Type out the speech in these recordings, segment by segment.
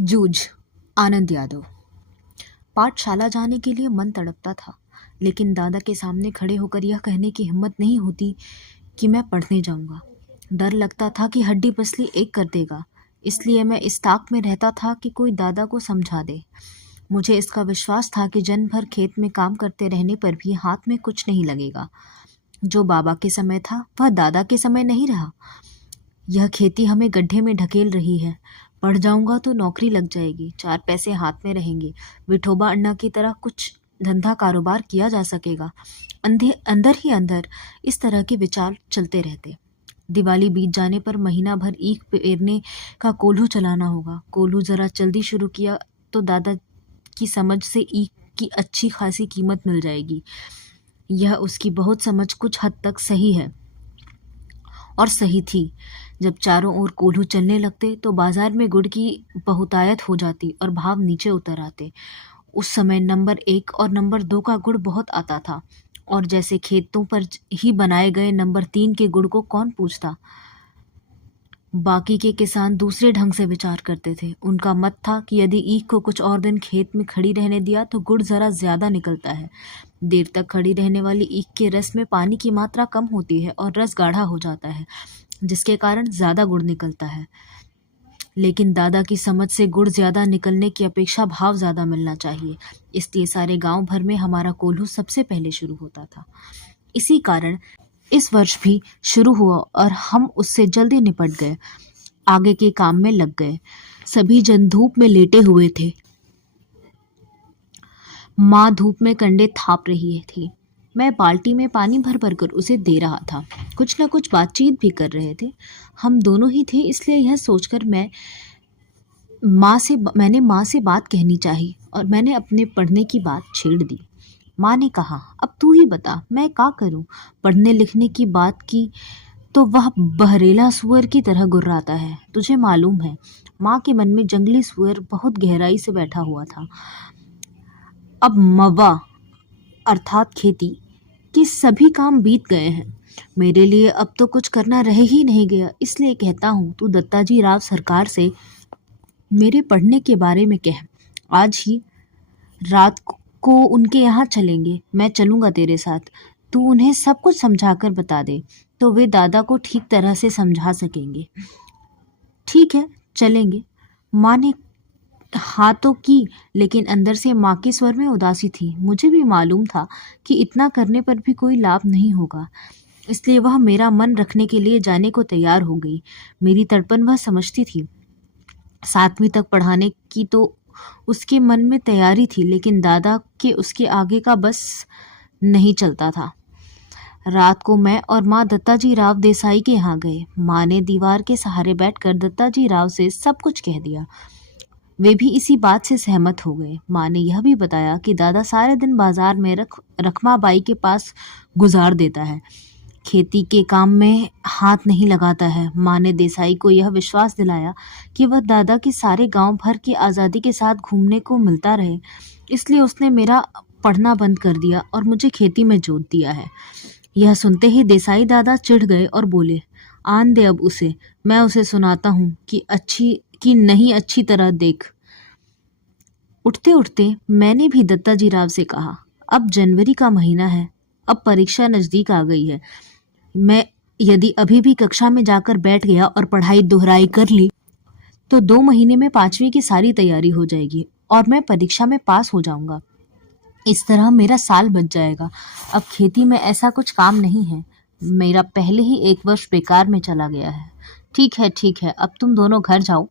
जूझ। आनंद यादव। पाठशाला जाने के लिए मन तड़पता था, लेकिन दादा के सामने खड़े होकर यह कहने की हिम्मत नहीं होती कि मैं पढ़ने जाऊंगा। डर लगता था कि हड्डी पसली एक कर देगा, इसलिए मैं इस ताक में रहता था कि कोई दादा को समझा दे। मुझे इसका विश्वास था कि जन्म भर खेत में काम करते रहने पर भी हाथ में कुछ नहीं लगेगा। जो बाबा के समय था वह दादा के समय नहीं रहा। यह खेती हमें गड्ढे में ढकेल रही है। पढ़ जाऊंगा तो नौकरी लग जाएगी, 4 पैसे हाथ में रहेंगे, विठोबा अन्ना की तरह कुछ धंधा कारोबार किया जा सकेगा। अंदर ही अंदर इस तरह के विचार चलते रहते। दिवाली बीत जाने पर महीना भर ईख पेरने का कोल्हू चलाना होगा। कोल्हू जरा जल्दी शुरू किया तो दादा की समझ से ईख की अच्छी खासी कीमत मिल जाएगी। यह उसकी बहुत समझ कुछ हद तक सही है और सही थी। जब चारों ओर कोल्हू चलने लगते तो बाजार में गुड़ की बहुतायत हो जाती और भाव नीचे उतर आते। उस समय नंबर 1 और नंबर 2 का गुड़ बहुत आता था, और जैसे खेतों पर ही बनाए गए नंबर 3 के गुड़ को कौन पूछता। बाकी के किसान दूसरे ढंग से विचार करते थे। उनका मत था कि यदि ईख को कुछ और दिन खेत में खड़ी रहने दिया तो गुड़ जरा ज्यादा निकलता है। देर तक खड़ी रहने वाली ईख के रस में पानी की मात्रा कम होती है और रस गाढ़ा हो जाता है, जिसके कारण ज्यादा गुड़ निकलता है। लेकिन दादा की समझ से गुड़ ज्यादा निकलने की अपेक्षा भाव ज्यादा मिलना चाहिए, इसलिए सारे गांव भर में हमारा कोल्हू सबसे पहले शुरू होता था। इसी कारण इस वर्ष भी शुरू हुआ और हम उससे जल्दी निपट गए, आगे के काम में लग गए। सभी जन धूप में लेटे हुए थे। माँ धूप में कंडे थाप रही थी। मैं बाल्टी में पानी भर भर कर उसे दे रहा था। कुछ न कुछ बातचीत भी कर रहे थे। हम दोनों ही थे, इसलिए यह सोचकर मैंने माँ से बात कहनी चाहिए और मैंने अपने पढ़ने की बात छेड़ दी। माँ ने कहा, अब तू ही बता, मैं क्या करूं? पढ़ने लिखने की बात की तो वह बहरेला सुअर की तरह गुर्राता है। तुझे मालूम है, माँ के मन में जंगली सुअर बहुत गहराई से बैठा हुआ था। अब मवा अर्थात खेती के सभी काम बीत गए हैं। मेरे लिए अब तो कुछ करना रह ही नहीं गया, इसलिए कहता हूँ तू दत्ताजी राव सरकार से मेरे पढ़ने के बारे में कह। आज ही रात को उनके यहाँ चलेंगे, मैं चलूँगा तेरे साथ। तू उन्हें सब कुछ समझाकर बता दे तो वे दादा को ठीक तरह से समझा सकेंगे। ठीक है, चलेंगे। माँ ने हाँ तो की, लेकिन अंदर से माँ के स्वर में उदासी थी। मुझे भी मालूम था कि इतना करने पर भी कोई लाभ नहीं होगा, इसलिए वह मेरा मन रखने के लिए जाने को तैयार हो गई। मेरी तड़पन वह समझती थी। 7वीं तक पढ़ाने की तो उसके मन में तैयारी थी, लेकिन दादा के उसके आगे का बस नहीं चलता था। रात को मैं और माँ दत्ताजी राव देसाई के यहाँ गए। माँ ने दीवार के सहारे बैठकर दत्ताजी राव से सब कुछ कह दिया। वे भी इसी बात से सहमत हो गए। माँ ने यह भी बताया कि दादा सारे दिन बाजार में रखमाबाई के पास गुजार देता है, खेती के काम में हाथ नहीं लगाता है। माँ ने देसाई को यह विश्वास दिलाया कि वह दादा की सारे गांव भर की आज़ादी के साथ घूमने को मिलता रहे, इसलिए उसने मेरा पढ़ना बंद कर दिया और मुझे खेती में जोत दिया है। यह सुनते ही देसाई दादा चिढ़ गए और बोले, आन दे अब उसे, मैं उसे सुनाता हूँ कि नहीं अच्छी तरह देख। उठते उठते मैंने भी दत्ताजी राव से कहा, अब जनवरी का महीना है, अब परीक्षा नजदीक आ गई है। मैं यदि अभी भी कक्षा में जाकर बैठ गया और पढ़ाई दोहराई कर ली तो 2 महीने में 5वीं की सारी तैयारी हो जाएगी और मैं परीक्षा में पास हो जाऊंगा। इस तरह मेरा साल बच जाएगा। अब खेती में ऐसा कुछ काम नहीं है। मेरा पहले ही 1 वर्ष बेकार में चला गया है। ठीक है, अब तुम दोनों घर जाओ।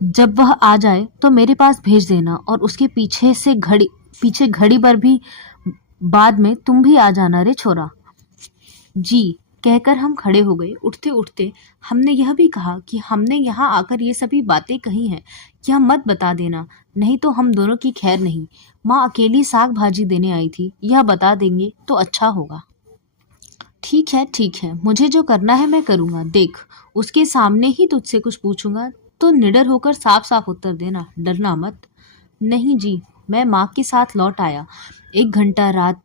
जब वह आ जाए तो मेरे पास भेज देना और उसके पीछे घड़ी पर भी बाद में तुम भी आ जाना रे छोरा। जी कहकर हम खड़े हो गए। उठते उठते हमने यह भी कहा कि हमने यहाँ आकर ये सभी बातें कही हैं, यह मत बता देना, नहीं तो हम दोनों की खैर नहीं। माँ अकेली साग भाजी देने आई थी, यह बता देंगे तो अच्छा होगा। ठीक है, मुझे जो करना है मैं करूँगा। देख, उसके सामने ही तुझसे कुछ पूछूंगा तो निडर होकर साफ साफ उत्तर देना, डरना मत। नहीं जी। मैं माँ के साथ लौट आया। 1 घंटा रात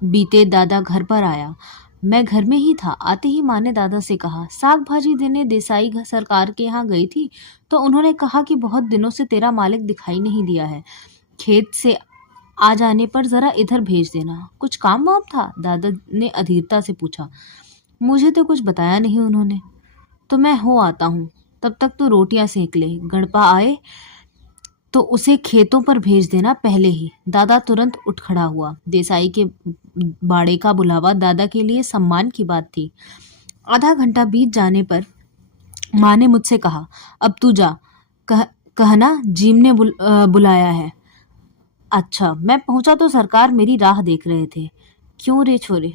बीते दादा घर पर आया। मैं घर में ही था। आते ही माँ ने दादा से कहा, साग भाजी देने देसाई सरकार के यहाँ गई थी तो उन्होंने कहा कि बहुत दिनों से तेरा मालिक दिखाई नहीं दिया है, खेत से आ जाने पर जरा इधर भेज देना। कुछ काम वाम था? दादा ने अधीरता से पूछा। मुझे तो कुछ बताया नहीं उन्होंने। तो मैं हो आता हूँ, तब तक तो रोटियां सेक ले। गणपा आए तो उसे खेतों पर भेज देना पहले ही। दादा तुरंत उठ खड़ा हुआ। देसाई के बाड़े का बुलावा दादा के लिए सम्मान की बात थी। आधा घंटा बीत जाने पर माँ ने मुझसे कहा, अब तू जा, कहना जीम ने बुलाया है। अच्छा, मैं पहुंचा तो सरकार मेरी राह देख रहे थे। क्यों रे छोरे,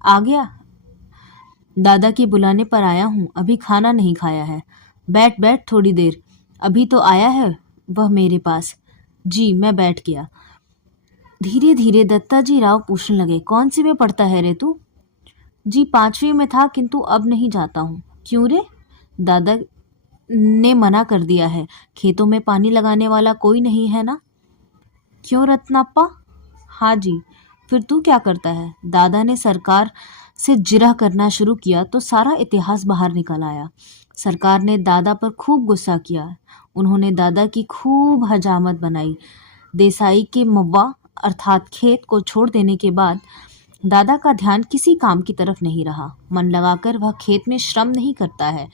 आ गया? दादा के बुलाने पर आया हूँ, अभी खाना नहीं खाया है। बैठ बैठ थोड़ी देर, अभी तो आया है वह मेरे पास। जी, मैं बैठ गया। धीरे धीरे दत्ताजी राव पूछने लगे, कौन सी में पढ़ता है रे तू? जी, 5वीं में था, किंतु अब नहीं जाता हूँ। क्यों रे? दादा ने मना कर दिया है, खेतों में पानी लगाने वाला कोई नहीं है ना। क्यों रत्नाप्पा? हाँ जी। फिर तू क्या करता है? दादा ने सरकार से जिरह करना शुरू किया तो सारा इतिहास बाहर निकल आया। सरकार ने दादा पर खूब गुस्सा किया। उन्होंने दादा की खूब हजामत बनाई। देसाई के मव्वा अर्थात खेत को छोड़ देने के बाद दादा का ध्यान किसी काम की तरफ नहीं रहा। मन लगाकर वह खेत में श्रम नहीं करता है,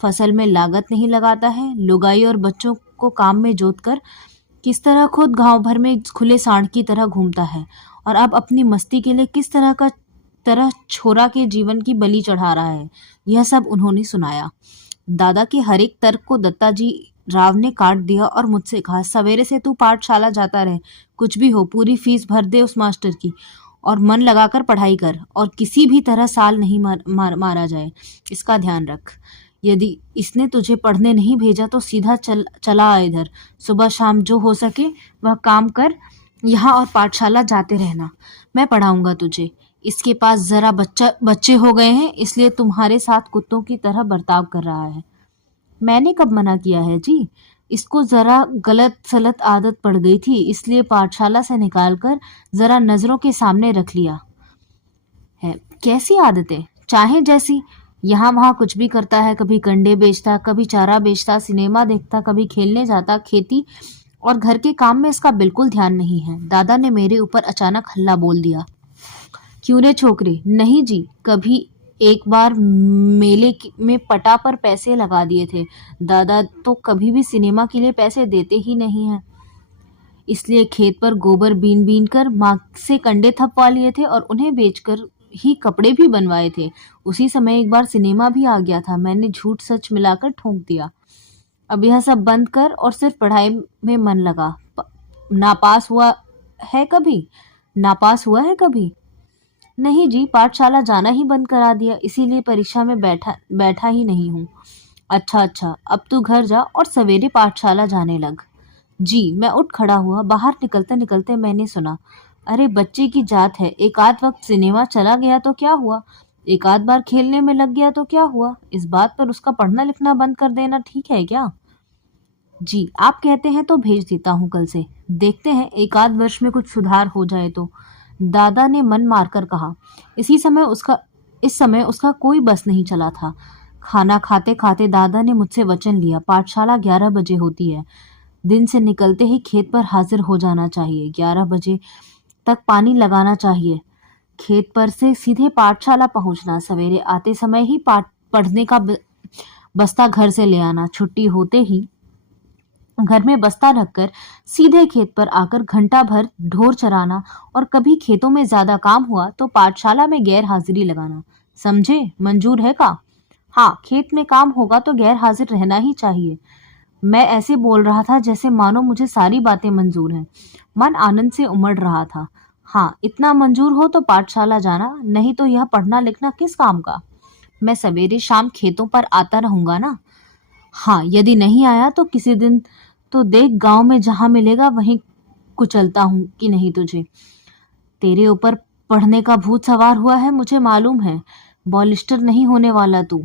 फसल में लागत नहीं लगाता है, लुगाई और बच्चों को काम में जोतकर किस तरह खुद गांव भर में खुले सांड की तरह घूमता है, और अब अपनी मस्ती के लिए किस तरह छोरा के जीवन की बलि चढ़ा रहा है। यह सब उन्होंने सुनाया। दादा के हर एक तर्क को दत्ताजी राव ने काट दिया और मुझसे कहा, सवेरे से तू पाठशाला जाता रहे, कुछ भी हो पूरी फीस भर दे उस मास्टर की, और मन लगाकर पढ़ाई कर, और किसी भी तरह साल नहीं मारा जाए, इसका ध्यान रख। यदि इसने तुझे पढ़ने नहीं भेजा तो सीधा चला आ इधर। सुबह शाम जो हो सके वह काम कर यहाँ, और पाठशाला जाते रहना। मैं पढ़ाऊंगा तुझे। इसके पास जरा बच्चे हो गए हैं, इसलिए तुम्हारे साथ कुत्तों की तरह बर्ताव कर रहा है। मैंने कब मना किया है जी? इसको जरा गलत सलत आदत पड़ गई थी, इसलिए पाठशाला से निकालकर जरा नजरों के सामने रख लिया है। कैसी आदतें? चाहे जैसी। यहाँ वहाँ कुछ भी करता है, कभी कंडे बेचता, कभी चारा बेचता, सिनेमा देखता, कभी खेलने जाता। खेती और घर के काम में इसका बिल्कुल ध्यान नहीं है। दादा ने मेरे ऊपर अचानक हल्ला बोल दिया। क्यों रे छोकरे? नहीं जी, कभी एक बार मेले में पटा पर पैसे लगा दिए थे। दादा तो कभी भी सिनेमा के लिए पैसे देते ही नहीं हैं, इसलिए खेत पर गोबर बीन बीन कर माँ से कंडे थपवा लिए थे और उन्हें बेचकर ही कपड़े भी बनवाए थे। उसी समय एक बार सिनेमा भी आ गया था, मैंने झूठ सच मिलाकर ठोक दिया। अब यह सब बंद कर और सिर्फ पढ़ाई में मन लगा। नापास हुआ है कभी? नापास हुआ है कभी? नहीं जी, पाठशाला जाना ही बंद करा दिया, इसीलिए परीक्षा में बैठा ही नहीं हूँ। अच्छा, अब तू घर जा और सवेरे पाठशाला जाने लग। जी। मैं उठ खड़ा हुआ। बाहर निकलते निकलते मैंने सुना, अरे बच्चे की जात है, एक आध वक्त सिनेमा चला गया तो क्या हुआ, एक आध बार खेलने में लग गया तो क्या हुआ, इस बात पर उसका पढ़ना लिखना बंद कर देना ठीक है क्या? जी, आप कहते हैं तो भेज देता हूँ कल से, देखते हैं एक आध वर्ष में कुछ सुधार हो जाए तो, दादा ने मन मारकर कहा। इस समय उसका कोई बस नहीं चला था। खाना खाते खाते दादा ने मुझसे वचन लिया, पाठशाला 11 बजे होती है, दिन से निकलते ही खेत पर हाजिर हो जाना चाहिए, 11 बजे तक पानी लगाना चाहिए, खेत पर से सीधे पाठशाला पहुंचना, सवेरे आते समय ही पढ़ने का बस्ता घर से ले आना, छुट्टी होते ही घर में बस्ता रखकर सीधे खेत पर आकर घंटा भर ढोर चराना, और कभी खेतों में ज्यादा काम हुआ तो पाठशाला में गैर हाजिरी लगाना। समझे? मंजूर है का? हाँ, खेत में काम होगा तो गैर हाजिर रहना ही चाहिए। मैं ऐसे बोल रहा था जैसे मानो मुझे सारी बातें मंजूर हैं। मन आनंद से उमड़ रहा था। हाँ, इतना मंजूर हो तो पाठशाला जाना, नहीं तो यह पढ़ना लिखना किस काम का? मैं सवेरे शाम खेतों पर आता रहूंगा ना। हाँ, यदि नहीं आया तो किसी दिन तो देख, गांव में जहां मिलेगा वहीं कुचलता हूँ कि नहीं तुझे। तेरे ऊपर पढ़ने का भूत सवार हुआ है, मुझे मालूम है। बॉलिस्टर नहीं होने वाला तू।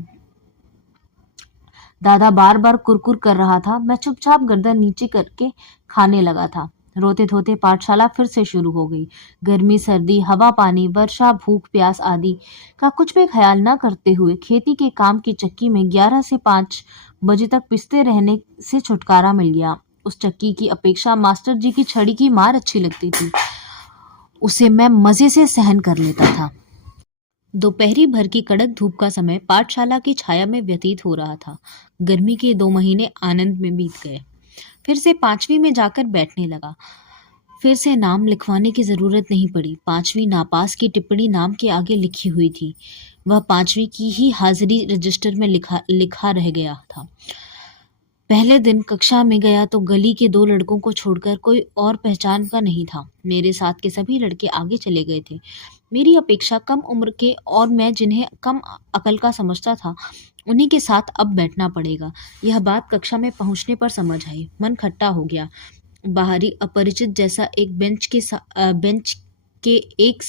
दादा बार बार कुरकुर कर रहा था। मैं चुपचाप गर्दन नीचे करके खाने लगा था। रोते धोते पाठशाला फिर से शुरू हो गई। गर्मी सर्दी हवा पानी वर्षा भूख प्यास आदि का कुछ भी ख्याल न करते हुए खेती के काम की चक्की में 11 से 5 बजे तक पिसते रहने से छुटकारा मिल गया। उस चक्की की अपेक्षा मास्टर जी की छड़ी की मार अच्छी लगती थी। उसे मैं मजे से सहन कर लेता था। दोपहरी भर की कड़क धूप का समय पाठशाला की छाया में व्यतीत हो रहा था। गर्मी के 2 महीने आनंद में बीत गए। फिर से 5वीं में जाकर बैठने लगा। फिर से नाम लिखवाने की जरूरत नहीं पड़ी। 5वीं नापास की टिप्पणी नाम के आगे लिखी हुई थी। वह 5वीं की ही हाजिरी रजिस्टर में लिखा रह गया था। पहले दिन कक्षा में गया तो गली के 2 लड़कों को छोड़कर कोई और पहचान का नहीं था। मेरे साथ के सभी लड़के आगे चले गए थे। मेरी अपेक्षा कम उम्र के और मैं जिन्हें कम अकल का समझता था उन्हीं के साथ अब बैठना पड़ेगा। यह बात कक्षा में पहुंचने पर समझ आई। मन खट्टा हो गया। बाहरी अपरिचित जैसा एक बेंच के एक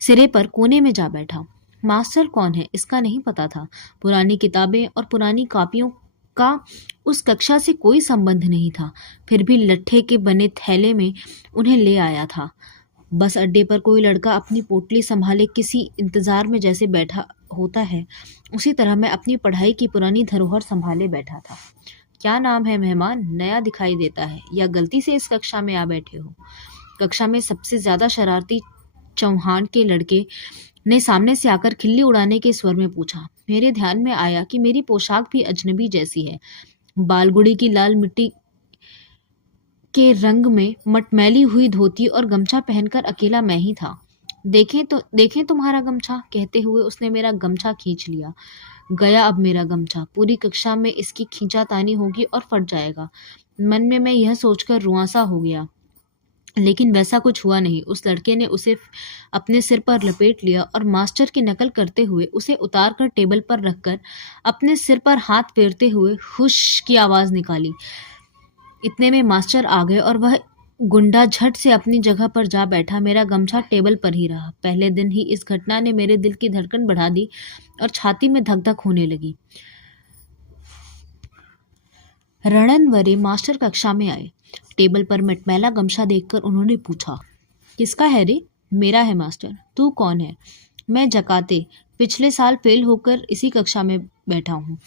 सिरे पर कोने में जा बैठा। मास्टर कौन है इसका नहीं पता था। पुरानी किताबें और पुरानी कॉपियों का उस कक्षा से कोई संबंध नहीं था। फिर भी लट्ठे के बने थैले में उन्हें ले आया था। बस अड्डे पर कोई लड़का अपनी पोटली संभाले किसी इंतजार में जैसे बैठा होता है, उसी तरह मैं अपनी पढ़ाई की पुरानी धरोहर संभाले बैठा था। क्या नाम है मेहमान? नया दिखाई देता है या गलती से इस कक्षा में आ बैठे हो? कक्षा में सबसे ज्यादा शरारती चौहान के लड़के ने सामने से आकर खिल्ली उड़ाने के स्वर में पूछा। मेरे ध्यान में आया कि मेरी पोशाक भी अजनबी जैसी है। बालगुड़ी की लाल मिट्टी के रंग में मटमैली हुई धोती और गमछा पहनकर अकेला मैं ही था। देखें तुम्हारा गमछा, कहते हुए उसने मेरा गमछा खींच लिया। गया अब मेरा गमछा। पूरी कक्षा में इसकी खींचातानी होगी और फट जाएगा। मन में मैं यह सोचकर रुआंसा हो गया, लेकिन वैसा कुछ हुआ नहीं। उस लड़के ने उसे अपने सिर पर लपेट लिया और मास्टर की नकल करते हुए उसे उतारकर टेबल पर रखकर अपने सिर पर हाथ फेरते हुए हुश की आवाज निकाली। इतने में मास्टर आ गए और वह गुंडा झट से अपनी जगह पर जा बैठा। मेरा गमछा टेबल पर ही रहा। पहले दिन ही इस घटना ने मेरे दिल की धड़कन बढ़ा दी और छाती में धक धक होने लगी। रणनवरे मास्टर कक्षा में आए। टेबल पर मटमैला गमछा देखकर उन्होंने पूछा, किसका है रे? मेरा है मास्टर। तू कौन है? मैं जकाते, पिछले साल फेल होकर इसी कक्षा में बैठा हूँ।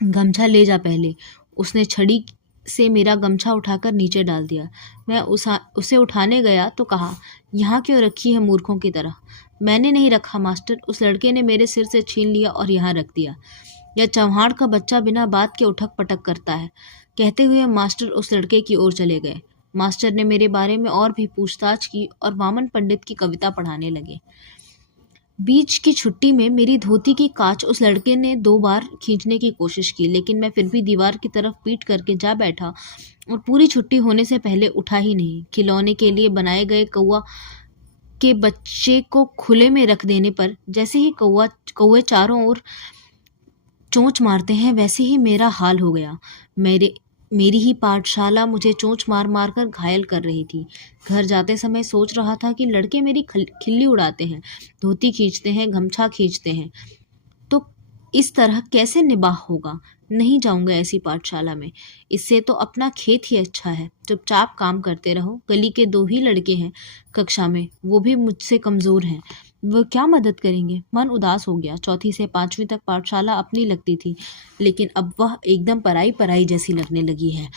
गमछा ले जा पहले। उसने छड़ी से मेरा गमछा उठाकर नीचे डाल दिया। मैं उसे उठाने गया तो कहा, यहाँ क्यों रखी है मूर्खों की तरह? मैंने नहीं रखा मास्टर, उस लड़के ने मेरे सिर से छीन लिया और यहाँ रख दिया। यह चौहान का बच्चा बिना बात के उठक पटक करता है। कहते हुए मास्टर उस लड़के की ओर चले गए। मास्टर ने मेरे बारे में और भी पूछताछ की और वामन पंडित की कविता पढ़ाने लगे। बीच की छुट्टी में मेरी धोती की कांच उस लड़के ने 2 बार खींचने की कोशिश की, लेकिन मैं फिर भी दीवार की तरफ पीठ करके जा बैठा और पूरी छुट्टी होने से पहले उठा ही नहीं। खिलौने के लिए बनाए गए कौआ के बच्चे को खुले में रख देने पर जैसे ही कौए चारों ओर चोंच मारते हैं वैसे ही मेरा हाल हो गया। मेरी ही पाठशाला मुझे चोंच मार मार कर घायल कर रही थी। घर जाते समय सोच रहा था कि लड़के मेरी खिल्ली उड़ाते हैं, धोती खींचते हैं, गमछा खींचते हैं, तो इस तरह कैसे निबाह होगा। नहीं जाऊंगा ऐसी पाठशाला में। इससे तो अपना खेत ही अच्छा है। चुपचाप काम करते रहो। गली के 2 ही लड़के हैं कक्षा में, वो भी मुझसे कमजोर हैं। वो क्या मदद करेंगे? मन उदास हो गया। 4वीं से 5वीं तक पाठशाला अपनी लगती थी, लेकिन अब वह एकदम पराई पराई जैसी लगने लगी है।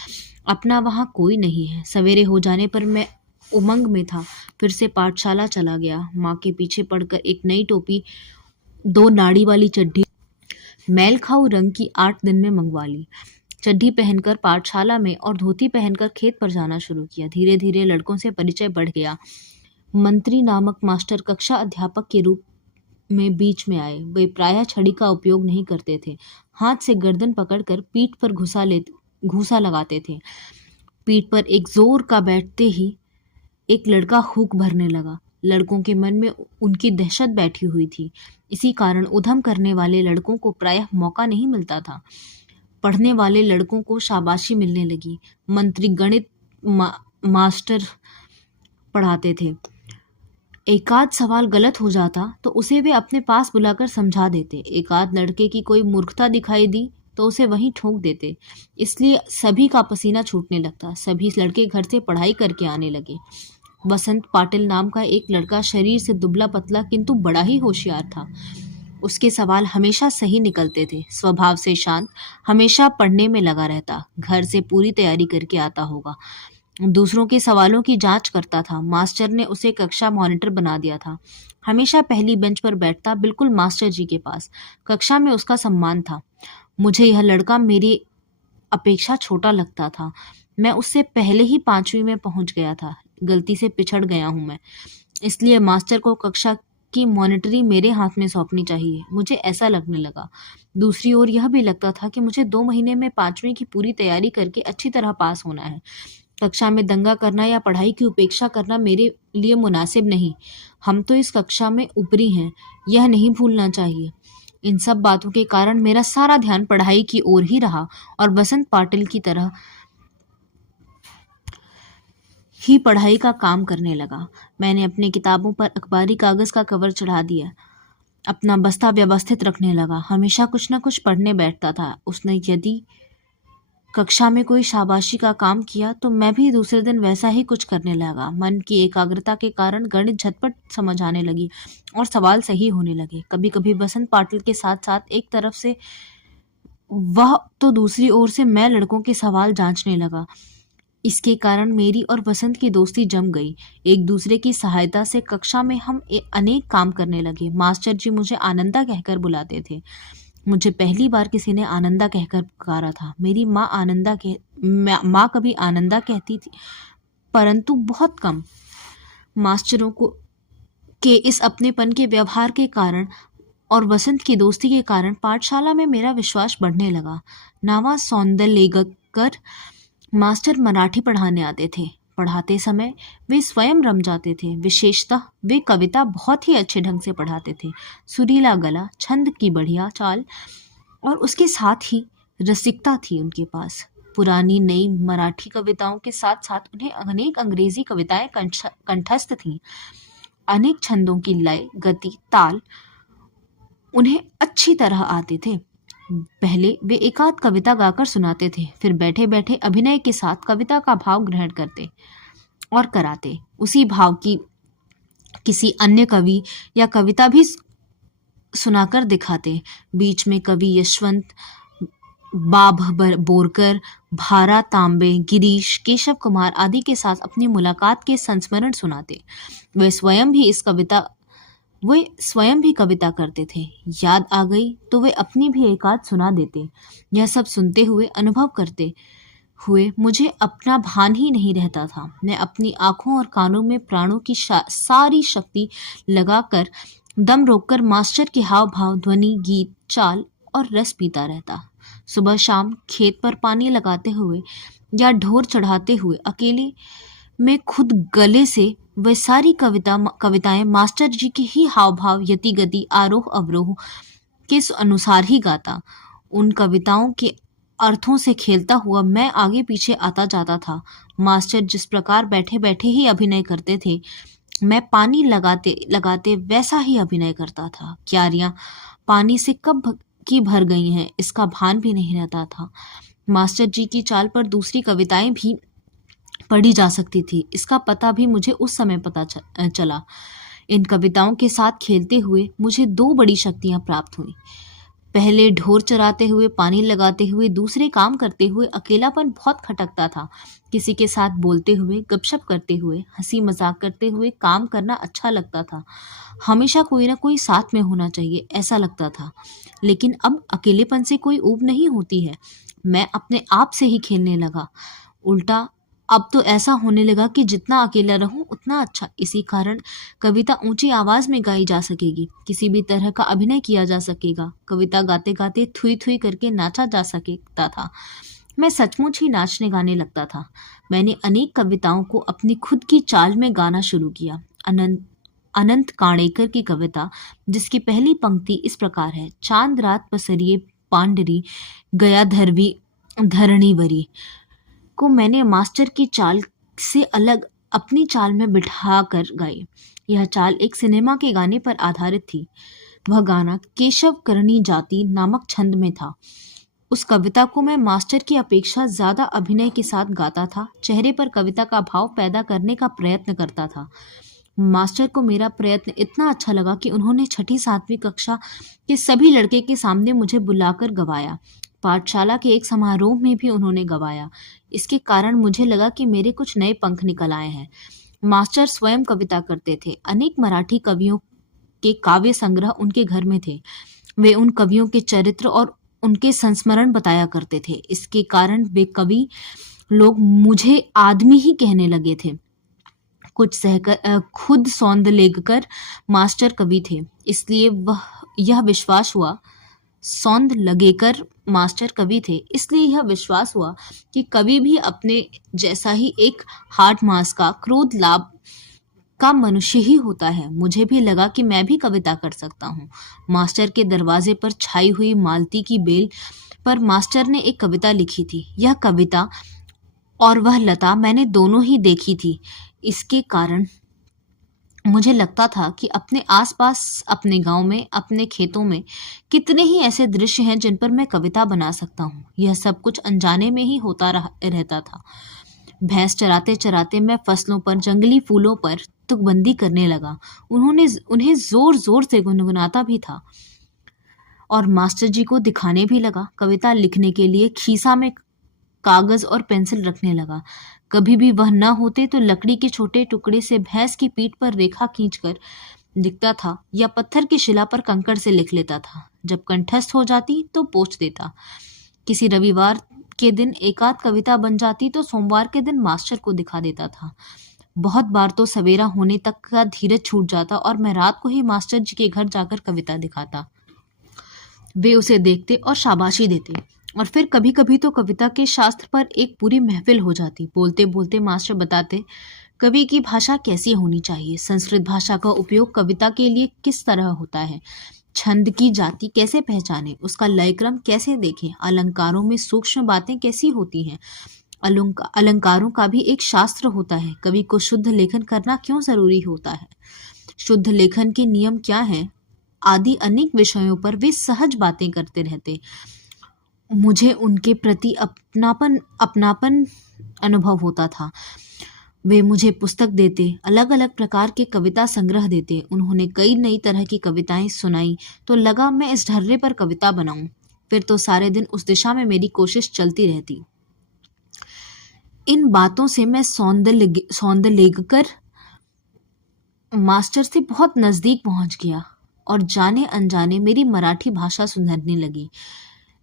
अपना वहाँ कोई नहीं है। सवेरे हो जाने पर मैं उमंग में था। फिर से पाठशाला चला गया। माँ के पीछे पड़कर एक नई टोपी, 2 नाड़ी वाली चड्ढी, मैलखाऊ रंग की 8 दिन में मंगवा ली। चड्ढी पहनकर पाठशाला में और धोती पहनकर खेत पर जाना शुरू किया। धीरे धीरे लड़कों से परिचय बढ़ गया। मंत्री नामक मास्टर कक्षा अध्यापक के रूप में बीच में आए। वे प्रायः छड़ी का उपयोग नहीं करते थे। हाथ से गर्दन पकड़कर पीठ पर घूसा लगाते थे। पीठ पर एक जोर का बैठते ही एक लड़का हुक भरने लगा। लड़कों के मन में उनकी दहशत बैठी हुई थी। इसी कारण उधम करने वाले लड़कों को प्रायः मौका नहीं मिलता था। पढ़ने वाले लड़कों को शाबाशी मिलने लगी। मंत्री गणित मास्टर पढ़ाते थे। एकाध सवाल गलत हो जाता तो उसे वे अपने पास बुलाकर समझा देते। एकाध लड़के की कोई मूर्खता दिखाई दी तो उसे वहीं ठोक देते। इसलिए सभी का पसीना छूटने लगता। सभी लड़के घर से पढ़ाई करके आने लगे। वसंत पाटिल नाम का एक लड़का शरीर से दुबला पतला किंतु बड़ा ही होशियार था। उसके सवाल हमेशा सही निकलते थे। स्वभाव से शांत, हमेशा पढ़ने में लगा रहता। घर से पूरी तैयारी करके आता होगा। दूसरों के सवालों की जांच करता था। मास्टर ने उसे कक्षा मॉनिटर बना दिया था। हमेशा पहली बेंच पर बैठता, बिल्कुल मास्टर जी के पास। कक्षा में उसका सम्मान था। मुझे यह लड़का मेरी अपेक्षा छोटा लगता था। मैं उससे पहले ही 5वीं में पहुंच गया था। गलती से पिछड़ गया हूं मैं। इसलिए मास्टर को कक्षा की मॉनिटरी मेरे हाथ में सौंपनी चाहिए, मुझे ऐसा लगने लगा। दूसरी ओर यह भी लगता था कि मुझे 2 महीने में 5वीं की पूरी तैयारी करके अच्छी तरह पास होना है। कक्षा में दंगा करना या पढ़ाई की उपेक्षा करना मेरे लिए मुनासिब नहीं। हम तो इस कक्षा में ऊपरी हैं, यह नहीं भूलना चाहिए। इन सब बातों के कारण मेरा सारा ध्यान पढ़ाई की ओर ही रहा और वसंत पाटिल की तरह ही पढ़ाई का काम करने लगा। मैंने अपनी किताबों पर अखबारी कागज का कवर चढ़ा दिया। अपना बस्ता व्यवस्थित रखने लगा। हमेशा कुछ न कुछ पढ़ने बैठता था। उसने यदि कक्षा में कोई शाबाशी का काम किया तो मैं भी दूसरे दिन वैसा ही कुछ करने लगा। मन की एकाग्रता के कारण गणित झटपट समझ आने लगी और सवाल सही होने लगे। कभी कभी वसंत पाटिल के साथ साथ एक तरफ से वह तो दूसरी ओर से मैं लड़कों के सवाल जांचने लगा। इसके कारण मेरी और वसंत की दोस्ती जम गई। एक दूसरे की सहायता से कक्षा में हम अनेक काम करने लगे। मास्टर जी मुझे आनंदा कहकर बुलाते थे। मुझे पहली बार किसी ने आनंदा कहकर पुकारा था। मेरी माँ कभी आनंदा कहती थी, परंतु बहुत कम। मास्टरों को के इस अपनेपन के व्यवहार के कारण और वसंत की दोस्ती के कारण पाठशाला में मेरा विश्वास बढ़ने लगा। नावा सौंदर्यलेखकर मास्टर मराठी पढ़ाने आते थे। पढ़ाते समय वे स्वयं रम जाते थे। विशेषतः वे कविता बहुत ही अच्छे ढंग से पढ़ाते थे। सुरीला गला, छंद की बढ़िया चाल और उसके साथ ही रसिकता थी उनके पास। पुरानी नई मराठी कविताओं के साथ साथ उन्हें अनेक अंग्रेजी कविताएं कंठस्थ थीं। अनेक छंदों की लय, गति, ताल उन्हें अच्छी तरह आते थे। पहले वे एकाध कविता गाकर सुनाते थे, फिर बैठे बैठे अभिनय के साथ कविता का भाव ग्रहण करते और कराते। उसी भाव की किसी अन्य कवि या कविता भी सुनाकर दिखाते। बीच में कवि यशवंत बोरकर, भारा तांबे, गिरीश, केशव कुमार आदि के साथ अपनी मुलाकात के संस्मरण सुनाते। वे स्वयं भी कविता करते थे। याद आ गई तो वे अपनी भी एकाध सुना देते। यह सब सुनते हुए, अनुभव करते हुए मुझे अपना भान ही नहीं रहता था। मैं अपनी आंखों और कानों में प्राणों की सारी शक्ति लगाकर दम रोककर मास्टर के हाव भाव, ध्वनि, गीत, चाल और रस पीता रहता। सुबह शाम खेत पर पानी लगाते हुए या ढोर चढ़ाते हुए अकेले में खुद गले से वह सारी कविताएं मास्टर जी के ही हाव भाव, यति गति, आरोह अवरोह के अनुसार ही गाता। उन कविताओं के अर्थों से खेलता हुआ मैं आगे पीछे आता जाता था। मास्टर जिस प्रकार बैठे बैठे ही अभिनय करते थे, मैं पानी लगाते लगाते वैसा ही अभिनय करता था। क्यारियां पानी से कब की भर गई हैं, इसका भान भी नहीं रहता था। मास्टर जी की चाल पर दूसरी कविताएं भी पढ़ी जा सकती थी, इसका पता भी मुझे उस समय पता चला। इन कविताओं के साथ खेलते हुए मुझे 2 बड़ी शक्तियां प्राप्त हुई। पहले ढोर चराते हुए, पानी लगाते हुए, दूसरे काम करते हुए अकेलापन बहुत खटकता था। किसी के साथ बोलते हुए, गपशप करते हुए, हंसी मजाक करते हुए काम करना अच्छा लगता था। हमेशा कोई ना कोई साथ में होना चाहिए, ऐसा लगता था। लेकिन अब अकेलेपन से कोई ऊब नहीं होती है। मैं अपने आप से ही खेलने लगा। उल्टा अब तो ऐसा होने लगा कि जितना अकेला रहूं उतना अच्छा। इसी कारण कविता ऊंची आवाज में गाई जा सकेगी, किसी भी तरह का अभिनय किया जा सकेगा। कविता गाते गाते थुई थुई करके नाचा जा सकता था। मैं सचमुच ही नाचने गाने लगता था। मैंने अनेक कविताओं को अपनी खुद की चाल में गाना शुरू किया। अनंत काणेकर की कविता, जिसकी पहली पंक्ति इस प्रकार है: चांद रात पसरिए पांडरी, गया धरणी वरी, को मैंने मास्टर की चाल से अलग अपनी चाल में बिठा कर गाई। यह चाल एक सिनेमा के गाने पर आधारित थी। वह गाना केशव करणी जाति नामक छंद में था। उस कविता को मैं मास्टर की अपेक्षा ज्यादा अभिनय के साथ गाता था, चेहरे पर कविता का भाव पैदा करने का प्रयत्न करता था। मास्टर को मेरा प्रयत्न इतना अच्छा लगा कि उन्होंने छठी सातवीं कक्षा के सभी लड़के के सामने मुझे बुलाकर गवाया। पाठशाला के एक समारोह में भी उन्होंने गवाया। इसके कारण मुझे लगा कि मेरे कुछ नए पंख निकल आए हैं। मास्टर स्वयं कविता करते थे। अनेक मराठी कवियों के काव्य संग्रह उनके घर में थे। वे उन कवियों के चरित्र और उनके संस्मरण बताया करते थे। इसके कारण वे कवि लोग मुझे आदमी ही कहने लगे थे। कुछ सहकर खुद सौंदलेगकर मास्टर कवि थे, इसलिए यह विश्वास हुआ सौंद लगेकर मास्टर कवि थे, इसलिए यह विश्वास हुआ कि कवि भी अपने जैसा ही एक हार्ड मास का क्रोध लाभ का मनुष्य ही होता है। मुझे भी लगा कि मैं भी कविता कर सकता हूँ। मास्टर के दरवाजे पर छाई हुई मालती की बेल पर मास्टर ने एक कविता लिखी थी। यह कविता और वह लता मैंने दोनों ही देखी थी। इसके कारण मुझे लगता था कि अपने आसपास, अपने गांव में, अपने खेतों में कितने ही ऐसे दृश्य हैं जिन पर मैं कविता बना सकता हूँ। यह सब कुछ अनजाने में ही होता रहता था। भैंस चराते चराते मैं फसलों पर, जंगली फूलों पर तुकबंदी करने लगा। उन्हें जोर जोर से गुनगुनाता भी था और मास्टर जी को दिखाने भी लगा। कविता लिखने के लिए खीसा में कागज और पेंसिल रखने लगा। कभी भी वह न होते तो लकड़ी के छोटे टुकड़े से भैंस की पीठ पर रेखा खींचकर लिखता था या पत्थर की शिला पर कंकड़ से लिख लेता था। जब कंठस्थ हो जाती तो पोंछ देता। किसी रविवार के दिन एकाध कविता बन जाती तो सोमवार के दिन मास्टर को दिखा देता था। बहुत बार तो सवेरा होने तक का धीरज छूट जाता और मैं रात को ही मास्टर जी के घर जाकर कविता दिखाता। वे उसे देखते और शाबाशी देते और फिर कभी कभी तो कविता के शास्त्र पर एक पूरी महफिल हो जाती। बोलते बोलते मास्टर बताते कवि की भाषा कैसी होनी चाहिए, संस्कृत भाषा का उपयोग कविता के लिए किस तरह होता है, छंद की जाति कैसे पहचाने, उसका लय क्रम कैसे देखें, अलंकारों में सूक्ष्म बातें कैसी होती हैं, अलंकारों का भी एक शास्त्र होता है, कवि को शुद्ध लेखन करना क्यों जरूरी होता है, शुद्ध लेखन के नियम क्या हैं, आदि अनेक विषयों पर वे सहज बातें करते रहते। मुझे उनके प्रति अपनापन अनुभव होता था। वे मुझे पुस्तक देते, अलग अलग प्रकार के कविता संग्रह देते। उन्होंने कई नई तरह की कविताएं सुनाई तो लगा मैं इस ढर्रे पर कविता बनाऊं। फिर तो सारे दिन उस दिशा में मेरी कोशिश चलती रहती। इन बातों से मैं सौंदलेगकर मास्टर से बहुत नजदीक पहुंच गया और जाने अनजाने मेरी मराठी भाषा सुधरने लगी।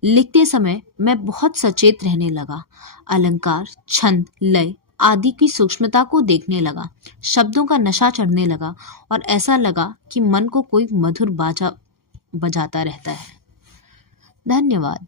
लिखते समय मैं बहुत सचेत रहने लगा। अलंकार, छंद, लय आदि की सूक्ष्मता को देखने लगा। शब्दों का नशा चढ़ने लगा और ऐसा लगा कि मन को कोई मधुर बाजा बजाता रहता है। धन्यवाद।